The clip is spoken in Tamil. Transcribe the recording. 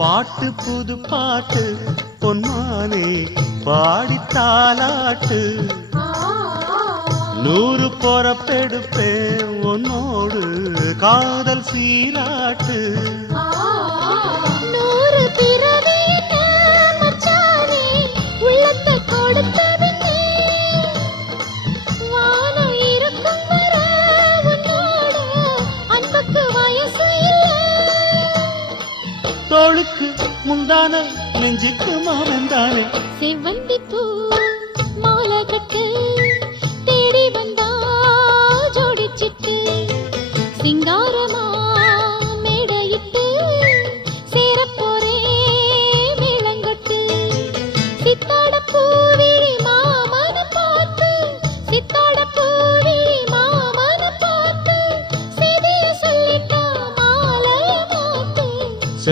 பாட்டு புது பாட்டு பொன்மானே பாடி தாலாட்டு 100 பொறப்பெடுப்பேன் உன்னோடு காதல் சீராட்டு 100 பிறவி மச்சானே உள்ளத்தை கொடுத்தவனே வானம் இருக்கும் வர உன்னோடு அன்புக்கு வயசு இல்லை தோளுக்கு முந்தான நெஞ்சுக்கு மாவந்தானே செவ்வந்தி பூ மாலை கட்டு